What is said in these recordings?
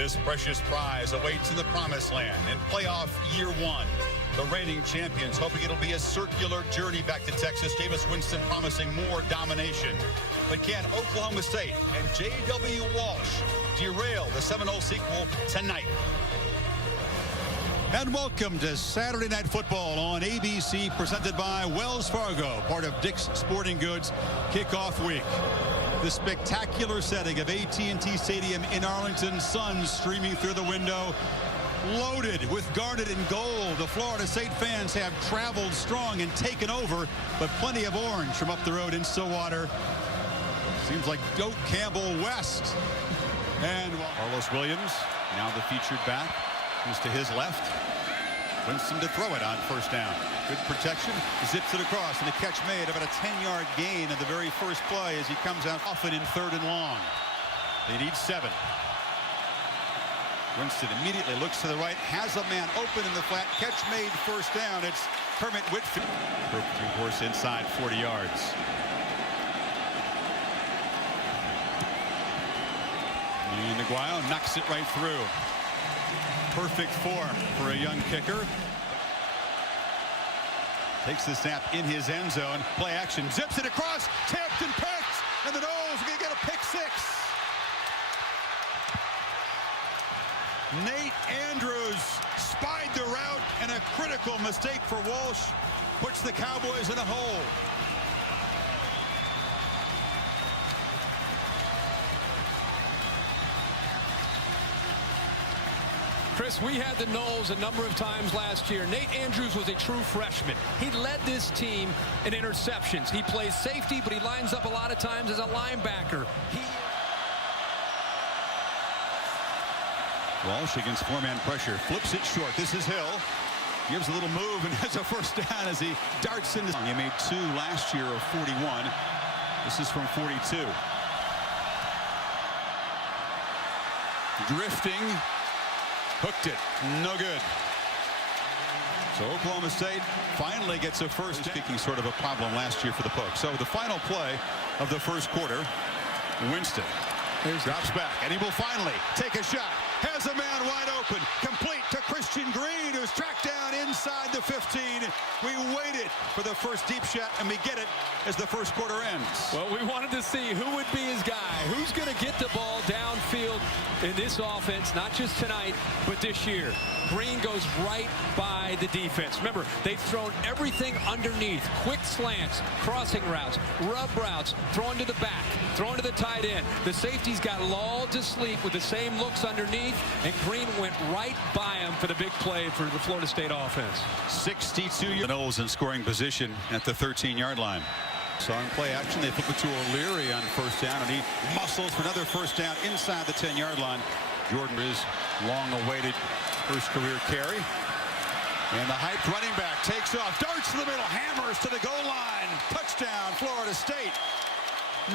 This precious prize awaits in the promised land in playoff year one. The reigning champions hoping it'll be a circular journey back to Texas. Jameis Winston promising more domination. But can Oklahoma State and J.W. Walsh derail the Seminole sequel tonight? And welcome to Saturday Night Football on ABC, presented by Wells Fargo, part of Dick's Sporting Goods kickoff week. The spectacular setting of AT&T Stadium in Arlington, sun streaming through the window, loaded with garnet and gold. The Florida State fans have traveled strong and taken over, but plenty of orange from up the road in Stillwater. Seems like Doak Campbell West. And Carlos Williams, now the featured back, is to his left. Winston to throw it on first down. Good protection, zips it across, and a catch made. About a 10-yard gain at the very first play as he comes out often in 3rd and long. They need 7. Winston immediately looks to the right, has a man open in the flat, catch made, first down. It's Kermit Whitfield. Perfect course inside 40 yards. Naguayo knocks it right through. Perfect form for a young kicker. Takes the snap in his end zone. Play action, zips it across, tipped and picked, and the Noles are going to get a pick 6. Nate Andrews spied the route, and a critical mistake for Walsh puts the Cowboys in a hole. Chris, we had the Noles a number of times last year. Nate Andrews was a true freshman. He led this team in interceptions. He plays safety, but he lines up a lot of times as a linebacker. Walsh against 4-man pressure, flips it short. This is Hill. Gives a little move and has a first down as he darts into. He made 2 last year of 41. This is from 42. Drifting. Hooked it. No good. So Oklahoma State finally gets a first. Speaking sort of a problem last year for the Pokes. So the final play of the first quarter, Winston drops back, and he will finally take a shot. Has a man wide open, complete to Christian Green, who's tracked down inside the 15. We waited for the first deep shot, and we get it as the first quarter ends. Well, we wanted to see who would be his guy. Who's going to get the ball downfield in this offense, not just tonight, but this year. Green goes right by the defense. Remember, they've thrown everything underneath. Quick slants, crossing routes, rub routes, throwing to the back, throwing to the tight end. The safeties got lulled to sleep with the same looks underneath, and Green went right by him for the big play for the Florida State offense. 62 yards. The Noles in scoring position at the 13-yard line. So on play action, they flip it to O'Leary on first down, and he muscles for another first down inside the 10-yard line. Jordan is long-awaited first career carry. And the hyped running back takes off, darts to the middle, hammers to the goal line. Touchdown, Florida State.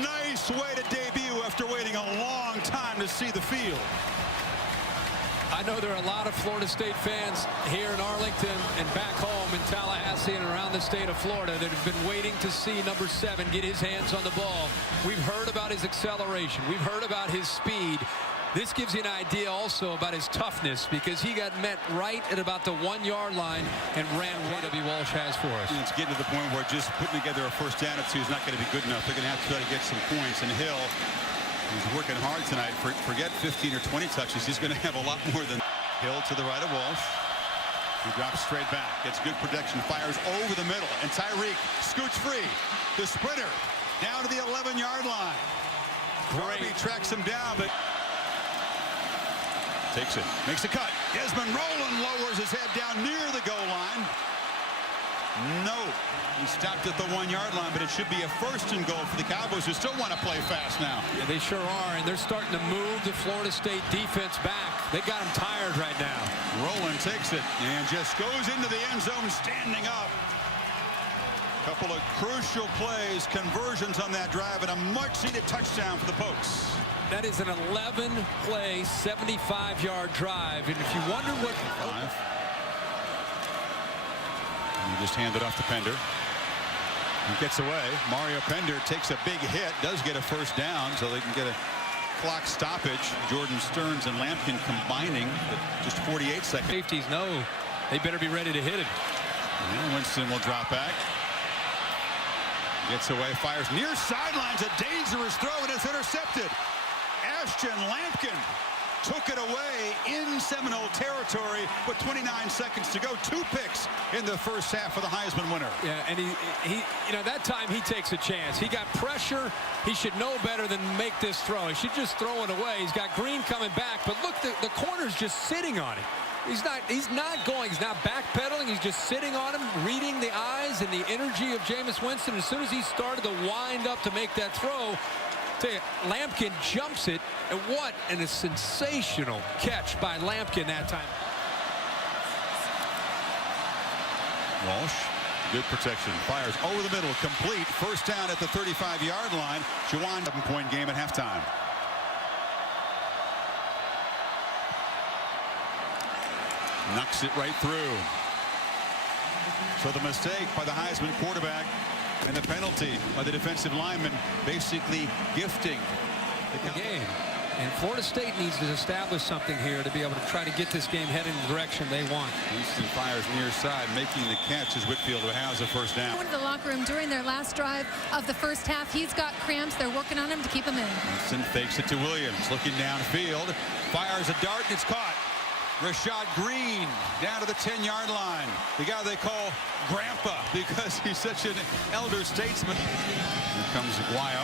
Nice way to debut after waiting a long time to see the field. I know there are a lot of Florida State fans here in Arlington and back home in Tallahassee and around the state of Florida that have been waiting to see number 7 get his hands on the ball. We've heard about his acceleration. We've heard about his speed. This gives you an idea also about his toughness, because he got met right at about the 1-yard line and ran what J.W. Walsh has for us. It's getting to the point where just putting together a first down or 2 is not going to be good enough. They're going to have to try to get some points. And Hill, he's working hard tonight. Forget 15 or 20 touches. He's going to have a lot more than Hill to the right of Walsh. He drops straight back, gets good protection, fires over the middle, and Tyreek scoots free. The sprinter down to the 11-yard line. Darby tracks him down, but takes it, makes a cut. Desmond Rowland lowers his head down near the goal line. No, he stopped at the 1-yard line, but it should be a first and goal for the Cowboys, who still want to play fast now. Yeah, they sure are, and they're starting to move the Florida State defense back. They got them tired right now. Rowland takes it and just goes into the end zone standing up. Couple of crucial plays, conversions on that drive, and a much-needed touchdown for the Pokes. That is an 11-play, 75-yard drive, and if you wonder what... And you just hand it off to Pender. He gets away. Mario Pender takes a big hit, does get a first down, so they can get a clock stoppage. Jordan Stearns and Lampkin combining at just 48 seconds. Safeties know they better be ready to hit it. And Winston will drop back. Gets away, fires near sidelines. A dangerous throw, and it's intercepted. Ashton Lampkin took it away in Seminole territory, but 29 seconds to go. 2 picks in the first half for the Heisman winner. Yeah, and he that time he takes a chance. He got pressure. He should know better than make this throw. He should just throw it away. He's got Green coming back, but look, the corner's just sitting on it. He's not going. He's not backpedaling. He's just sitting on him, reading the eyes and the energy of Jameis Winston. As soon as he started to wind up to make that throw, Lampkin jumps it, and what a sensational catch by Lampkin that time. Walsh, good protection, fires over the middle, complete, first down at the 35-yard line. Juwan, 7-point game at halftime. Knocks it right through. So the mistake by the Heisman quarterback and the penalty by the defensive lineman, basically gifting the game. And Florida State needs to establish something here to be able to try to get this game headed in the direction they want. Houston fires near side, making the catch as Whitfield has a first down. Went to the locker room during their last drive of the first half. He's got cramps. They're working on him to keep him in. Winston fakes it to Williams, looking downfield, fires a dart, and it's caught. Rashad Green down to the 10-yard line. The guy they call Grandpa because he's such an elder statesman. Here comes Aguayo,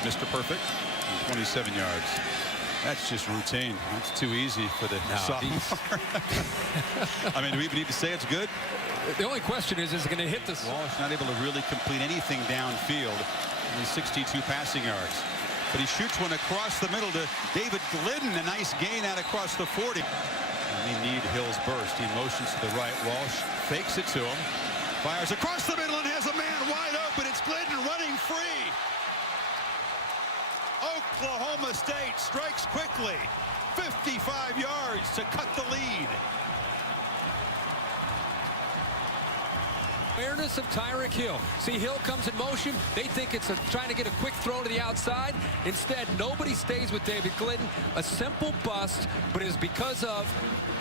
Mr. Perfect, 27 yards. That's just routine. That's too easy for the sophomore. I mean, do we even need to say it's good? The only question is it going to hit this? Walsh not able to really complete anything downfield. Only 62 passing yards. But he shoots one across the middle to David Glidden. A nice gain out across the 40. And they need Hill's burst. He motions to the right. Walsh fakes it to him. Fires across the middle and has a man wide open. It's Glidden running free. Oklahoma State strikes quickly. 55 yards to cut the lead. Awareness of Tyreek Hill. See, Hill comes in motion. They think it's trying to get a quick throw to the outside. Instead, nobody stays with David Glidden. A simple bust, but it is because of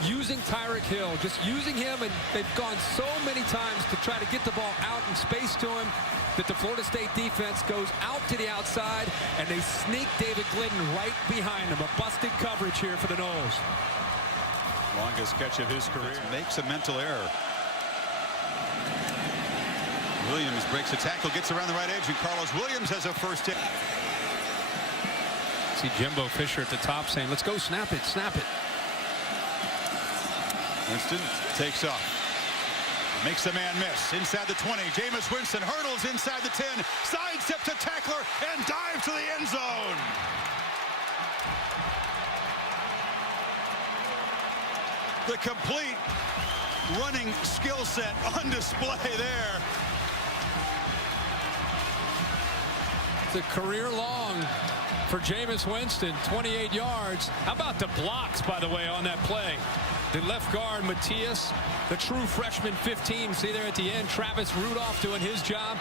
using Tyreek Hill, just using him, and they've gone so many times to try to get the ball out in space to him that the Florida State defense goes out to the outside, and they sneak David Glidden right behind him. A busted coverage here for the Noles. Longest catch of his career. Makes a mental error. Williams breaks a tackle, gets around the right edge, and Carlos Williams has a first hit. See Jimbo Fisher at the top saying, let's go, snap it, snap it. Winston takes off. Makes a man miss. Inside the 20, Jameis Winston hurdles inside the 10, sidesteps a tackler, and dives to the end zone. The complete running skill set on display there. The career long for Jameis Winston, 28 yards. How about the blocks, by the way, on that play? The left guard, Matias, the true freshman 15. See there at the end, Travis Rudolph doing his job.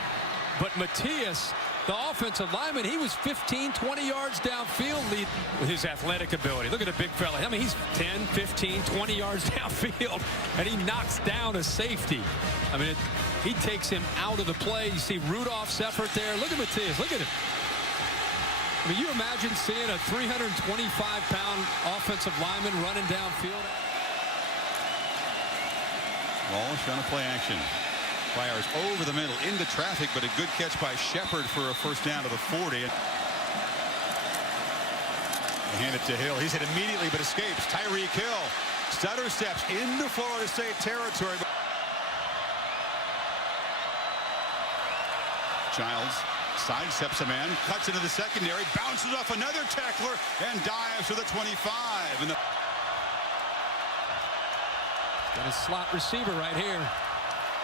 But Matias, the offensive lineman, he was 15, 20 yards downfield lead with his athletic ability. Look at the big fella. I mean, he's 10, 15, 20 yards downfield, and he knocks down a safety. I mean, he takes him out of the play. You see Rudolph's effort there. Look at Matias. Look at him. I mean, you imagine seeing a 325-pound offensive lineman running downfield. Walsh on a play action. Fires over the middle into traffic, but a good catch by Shepard for a first down to the 40. They hand it to Hill. He's hit immediately, but escapes. Tyreek Hill stutter steps into Florida State territory. Childs sidesteps a man, cuts into the secondary, bounces off another tackler, and dives to the 25. And got a slot receiver right here.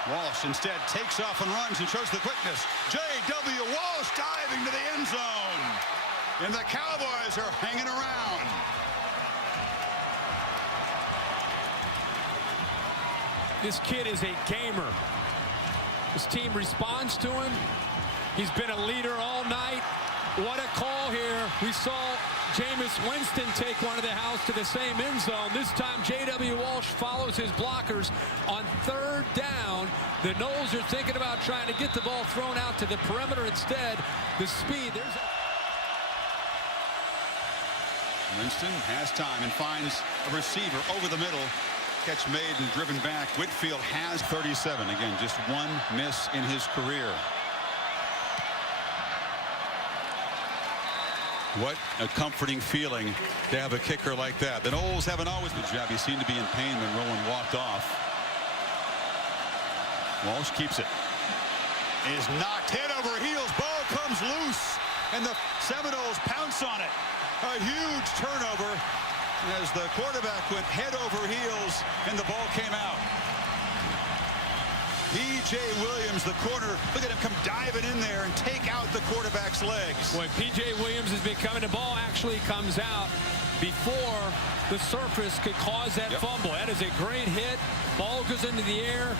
Walsh instead takes off and runs and shows the quickness. J.W. Walsh diving to the end zone. And the Cowboys are hanging around. This kid is a gamer. His team responds to him. He's been a leader all night. What a call here. We saw Jameis Winston take one to the house to the same end zone. This time J.W. Walsh follows his blockers on 3rd down. The Noles are thinking about trying to get the ball thrown out to the perimeter instead. The speed. Winston has time and finds a receiver over the middle. Catch made and driven back. Whitfield has 37. Again, just one miss in his career. What a comforting feeling to have a kicker like that. The Noles haven't always been job. He seemed to be in pain when Rowan walked off. Walsh keeps it. Is knocked head over heels. Ball comes loose, and the Seminoles pounce on it. A huge turnover as the quarterback went head over heels, and the ball came out. P.J. Williams, the corner, look at him come diving in there and take out the quarterback's legs. Boy, P.J. Williams has been coming. The ball actually comes out before the surface could cause that fumble. That is a great hit. Ball goes into the air.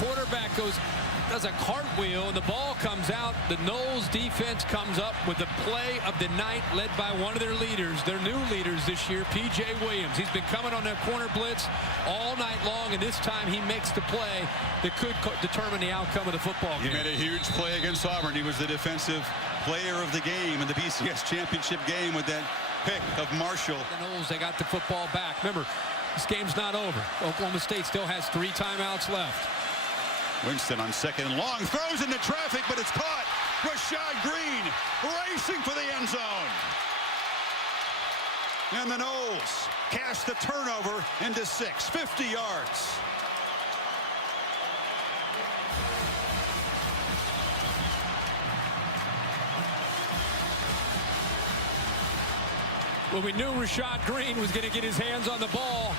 Quarterback does a cartwheel, and the ball comes out. The Noles defense comes up with the play of the night, led by one of their leaders, their new leaders this year, P.J. Williams. He's been coming on that corner blitz all night long, and this time he makes the play that could determine the outcome of the football game. He made a huge play against Auburn. He was the defensive player of the game in the BCS championship game with that pick of Marshall. The Noles, they got the football back. Remember, this game's not over. Oklahoma State still has 3 timeouts left. Winston on 2nd and long, throws into traffic, but it's caught. Rashad Green racing for the end zone. And the Noles cast the turnover into 6, 50 yards. Well, we knew Rashad Green was going to get his hands on the ball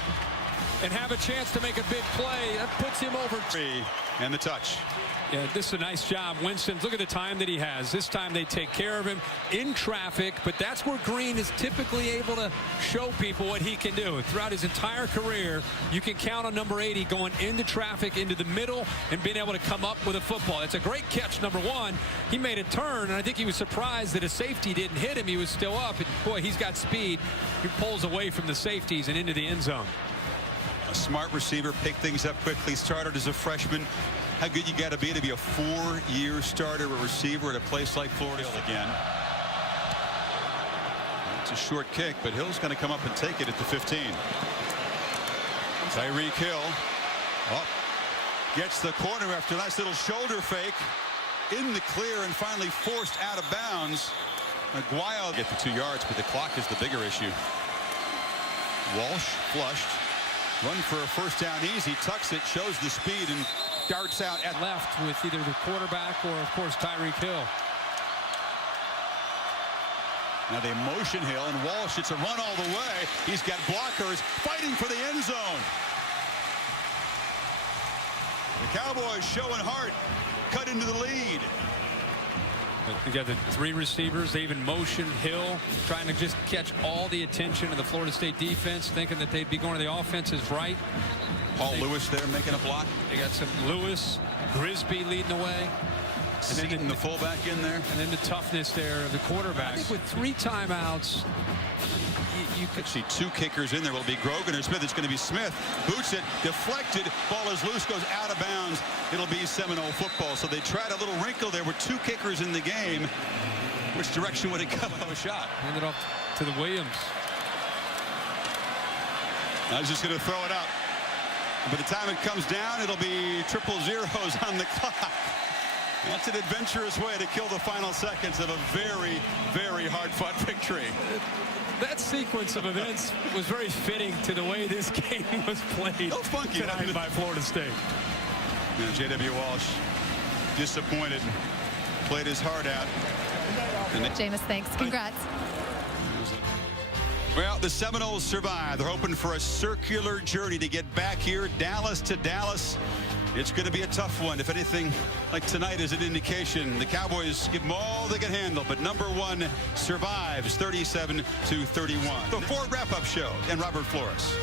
and have a chance to make a big play. That puts him over. And the touch. Yeah, this is a nice job. Winston, look at the time that he has. This time they take care of him in traffic, but that's where Green is typically able to show people what he can do. Throughout his entire career, you can count on number 80 going into traffic, into the middle, and being able to come up with a football. It's a great catch, number 1. He made a turn, and I think he was surprised that a safety didn't hit him. He was still up, and boy, he's got speed. He pulls away from the safeties and into the end zone. A smart receiver, pick things up quickly, started as a freshman. How good you got to be a 4-year starter, a receiver at a place like Florida again. It's a short kick, but Hill's going to come up and take it at the 15. Tyreek Hill gets the corner after a nice little shoulder fake in the clear and finally forced out of bounds. Aguayo get the 2 yards, but the clock is the bigger issue. Walsh flushed. Run for a first down easy, tucks it, shows the speed, and darts out at left with either the quarterback or, of course, Tyreek Hill. Now they motion Hill, and Walsh, it's a run all the way. He's got blockers fighting for the end zone. The Cowboys showing heart, cut into the lead. You got the 3 receivers. They even motion Hill, trying to just catch all the attention of the Florida State defense, thinking that they'd be going to the offense's right. Paul Lewis there making a block. They got some Lewis, Grisby leading the way. And then the fullback in there. And then the toughness there of the quarterback. I think with 3 timeouts, you could see 2 kickers in there. Will it be Grogan or Smith? It's going to be Smith. Boots it, deflected. Ball is loose, goes out of bounds. It'll be Seminole football. So they tried a little wrinkle there with 2 kickers in the game. Which direction would it come? A shot. Handed off to the Williams. I was just going to throw it out. By the time it comes down, it'll be 000s on the clock. That's an adventurous way to kill the final seconds of a very, very hard-fought victory. That sequence of events was very fitting to the way this game was played tonight by Florida State. Now, J.W. Walsh disappointed, played his heart out. Jameis, thanks. Congrats. Well, the Seminoles survive. They're hoping for a circular journey to get back here, Dallas to Dallas. It's going to be a tough one. If anything like tonight is an indication, the Cowboys give them all they can handle, but number 1 survives 37-31. The Ford Wrap-Up Show and Robert Flores.